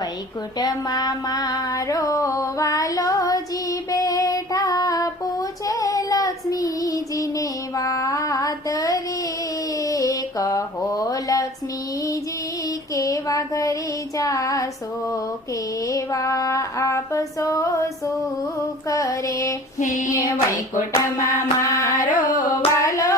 વૈકુંઠમાં મારો વાલોજી બેઠા, પૂછે લક્ષ્મીજીને વાત રે. કહો લક્ષ્મીજી કેવા ઘરે જાશો, કેવા આપશો શું કરે. હે વૈકુંઠમાં મારો વાલો